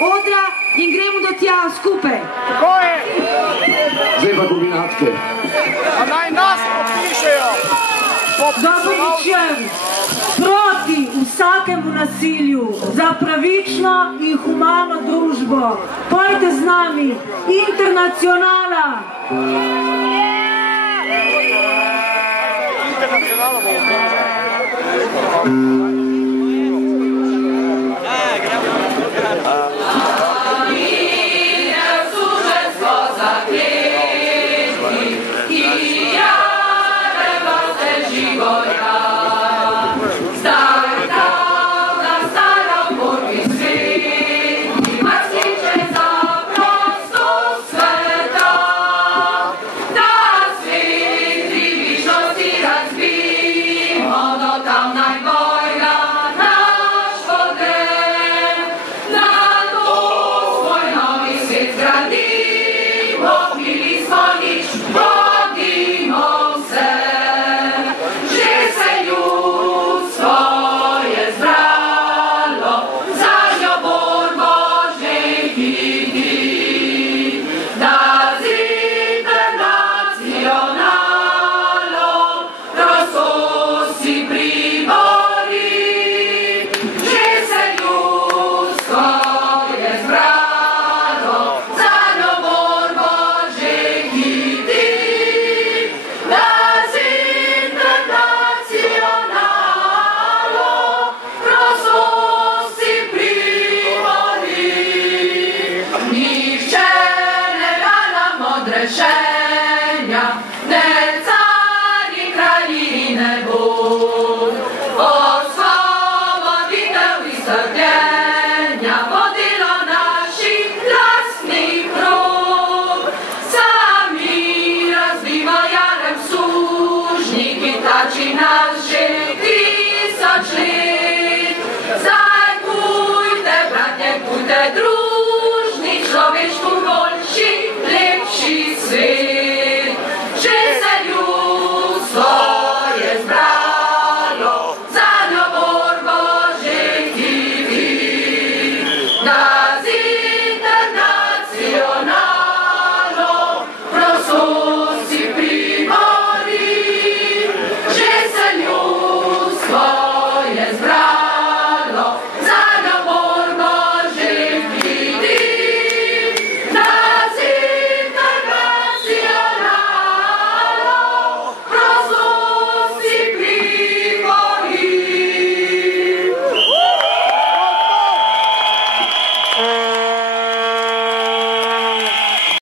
odra in gremo do tja skupaj. Tako je. Zdaj pa kombinatke. A naj nas podpišejo. Dober večer. Proti vsakemu nasilju, za pravično in humano družbo. Pojte z nami, Internacionala. Internacionala bomo.